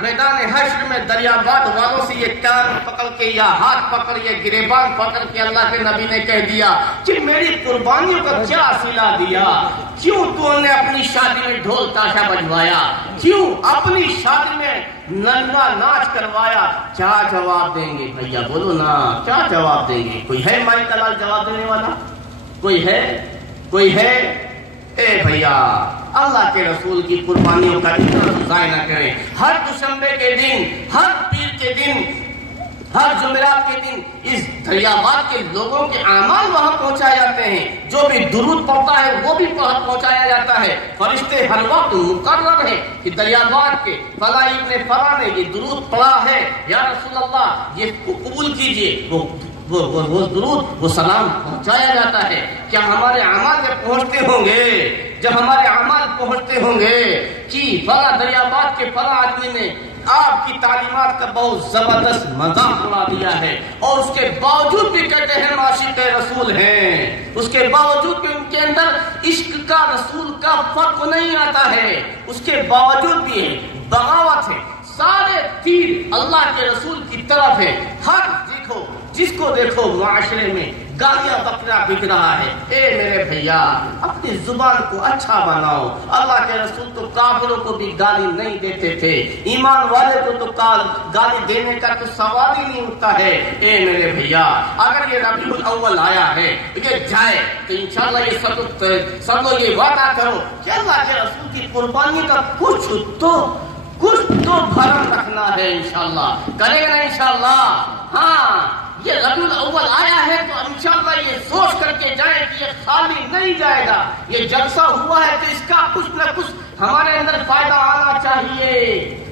میدان حشر میں دریاباد والوں سے یہ کان پکڑ کے یا ہاتھ پکڑ کے گریبان پکڑ کے اللہ کے نبی نے کہہ دیا کہ میری قربانیوں کا کیا صلہ دیا؟ کیوں تو نے اپنی شادی میں ڈھول تاشا بجوایا؟ کیوں اپنی شادی میں ننگا ناچ کروایا؟ کیا جواب دیں گے بھیا؟ بولو نا، کیا جواب دیں گے؟ کوئی ہے مائی کلال جواب دینے والا؟ کوئی ہے؟ کوئی ہے؟ اے بھیا، اللہ کے رسول کی قربانیوں کا اتنا ضائع نہ کریں۔ ہر دوشنبے کے دن، ہر پیر کے دن، ہر جمعرات کے دن اس دریاباد کے لوگوں کے اعمال وہاں پہنچائے جاتے ہیں۔ جو بھی درود پڑھتا ہے وہ بھی پہنچایا جاتا ہے۔ فرشتے ہر وقت مقرر ہیں کہ دریاباد کے فلاں ابن فلاں نے یہ درود پڑھا ہے، یا رسول اللہ یہ قبول کیجئے۔ وہ درود، وہ سلام پہنچایا جاتا ہے۔ کیا ہمارے اعمال میں پہنچتے ہوں گے؟ جب ہمارے اعمال پہنچتے ہوں گے کہ فلاں دریاباد کے فلاں آدمی نے آپ کی تعلیمات کا بہت زبردست مذاق اڑا دیا ہے، اور اس کے باوجود بھی کہتے ہیں عاشق رسول ہیں، اس کے باوجود بھی ان کے اندر عشق کا، رسول کا فرق نہیں آتا ہے، اس کے باوجود بھی بغاوت ہے، سارے تیر اللہ کے رسول کی طرف ہے۔ ہر دیکھو، جس کو دیکھو معاشرے میں گالیاں بکرا بک رہا ہے۔ اے میرے بھیا، اپنی زبان کو اچھا بناؤ۔ اللہ کے رسول تو کافروں کو بھی گالی نہیں دیتے تھے، ایمان والے کو تو گالی دینے کا تو سوال ہی نہیں اٹھتا ہے۔ اے میرے بھیا، اگر یہ ربیع الاول آیا ہے یہ جائے تو انشاءاللہ یہ سب لوگ یہ وعدہ کرو کہ اللہ کے رسول کی قربانی کا کچھ تو بھرم رکھنا ہے۔ انشاءاللہ کرے گا نا؟ انشاءاللہ ہاں، یہ ربیع الاول آیا ہے تو انشاءاللہ یہ سوچ کر کے جائیں کہ یہ خالی نہیں جائے گا۔ یہ جلسہ ہوا ہے تو اس کا کچھ نہ کچھ ہمارے اندر فائدہ آنا چاہیے۔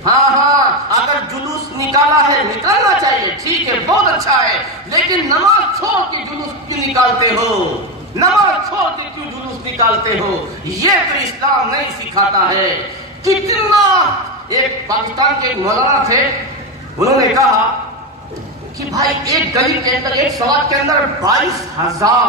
ہاں، اگر جلوس نکالا ہے نکالنا چاہیے، ٹھیک ہے، بہت اچھا ہے، لیکن نماز چھوڑ کے جلوس کیوں نکالتے ہو؟ نماز چھوڑ کے کیوں جلوس نکالتے ہو؟ یہ تو اسلام نہیں سکھاتا ہے۔ کتنا ایک پاکستان کے مولانا تھے، انہوں نے کہا کہ بھائی ایک گلی کے اندر، ایک سواد کے اندر 22,000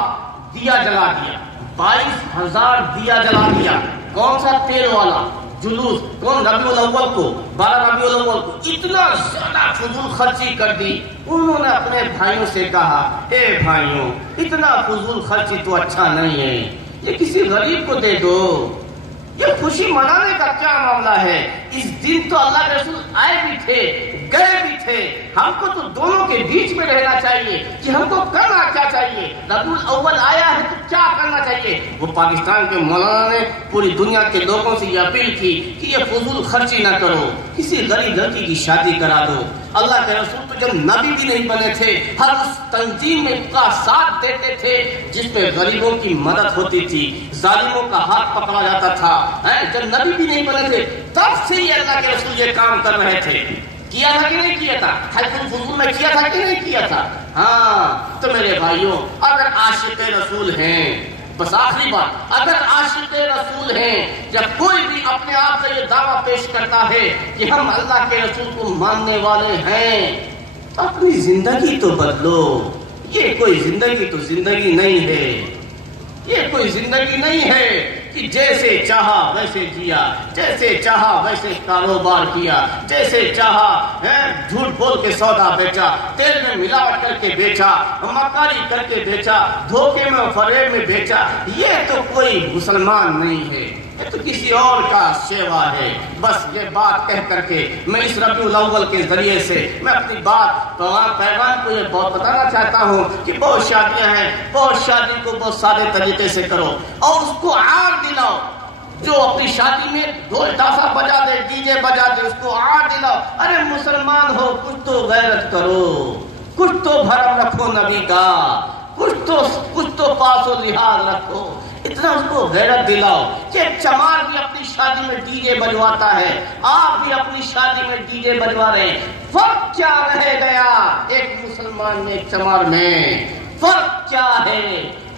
دیا جلا دیا، 22,000 دیا جلا دیا۔ کون سا؟ تیل والا جلوس۔ کون؟ ربیع الاول کو، 12 ربیع الاول کو اتنا زیادہ فضول خرچی کر دی۔ انہوں نے اپنے بھائیوں سے کہا، اے بھائیوں، اتنا فضول خرچی تو اچھا نہیں ہے، یہ کسی غریب کو دے دو۔ یہ خوشی منانے کا کیا معاملہ ہے؟ اس دن تو اللہ کے رسول آئے بھی تھے، گئے بھی تھے، ہم کو تو دونوں کے بیچ میں رہنا چاہیے کہ ہم کو کرنا کیا چاہیے۔ ربیع الاول آیا ہے تو کیا کرنا چاہیے؟ وہ پاکستان کے مولانا نے پوری دنیا کے لوگوں سے یہ اپیل کی کہ یہ فضول خرچی نہ کرو، کسی غریب لڑکی کی شادی کرا دو۔ اللہ کے رسول تو جب نبی بھی نہیں بنے تھے، ہر اس تنظیم میں کا ساتھ دیتے تھے جس میں غریبوں کی مدد ہوتی تھی، ظالموں کا ہاتھ پکڑا جاتا تھا۔ جب نبی بھی نہیں بنے تھے تب سے ہی اللہ کے رسول یہ کام کر رہے تھے۔ کیا تھا کہ نہیں کیا تھا؟ حج الفضول میں کیا تھا کہ نہیں کیا تھا؟ ہاں، تو میرے بھائیوں، اگر عاشق رسول ہیں، بس آخری بات، اگر عاشق رسول ہیں، جب کوئی بھی اپنے آپ سے یہ دعویٰ پیش کرتا ہے کہ ہم اللہ کے رسول کو ماننے والے ہیں، تو اپنی زندگی تو بدلو۔ یہ کوئی زندگی نہیں ہے، یہ کوئی زندگی نہیں ہے کہ جیسے چاہا ویسے جیا، جیسے چاہا ویسے کاروبار کیا، جیسے چاہا جھوٹ بول کے سودا بیچا، تیل میں ملاوٹ کر کے بیچا، مکاری کر کے بیچا، دھوکے میں فریب میں بیچا۔ یہ تو کوئی مسلمان نہیں ہے، یہ تو کسی اور کا شیوا ہے۔ بس یہ بات کہہ کر کے میں اس ربیع الاول کے ذریعے سے میں اپنی بات پیغام کو یہ بہت بتانا چاہتا ہوں کہ بہت شادیاں ہیں، بہت شادی کو بہت سادے طریقے سے کرو اور اس کو آر دلاؤ۔ جو اپنی شادی میں ڈھول تاشا بجا دے، ڈی جے بجا دے، اس کو آر دلاؤ۔ ارے مسلمان ہو، کچھ تو غیرت کرو، کچھ تو بھرم رکھو نبی کا، کچھ تو پاس و لحاظ رکھو، اتنا اس کو غیرت دلاؤ کہ چمار بھی اپنی شادی میں ڈی جے بجواتا ہے، آپ بھی اپنی شادی میں ڈی جے بجوا رہے ہیں۔ فرق کیا رہ گیا ایک مسلمان میں، ایک چمار میں؟ فرق کیا ہے؟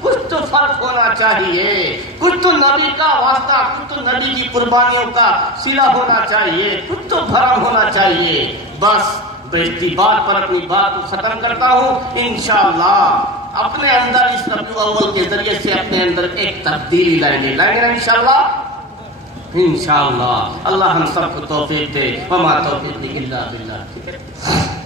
کچھ تو فرق ہونا چاہیے، کچھ تو نبی کا واسطہ، کچھ تو نبی کی قربانیوں کا صلہ ہونا چاہیے، کچھ تو بھرم ہونا چاہیے۔ بس بیشتی بات پر اپنی بات کو ختم کرتا ہوں۔ انشاءاللہ اپنے اندر اس ربیع الاول کے ذریعے سے اپنے اندر ایک تبدیلی لائیں گے نا انشاءاللہ۔ انشاءاللہ اللہ ہم سب کو توفیق دے، وما توفیق الا باللہ.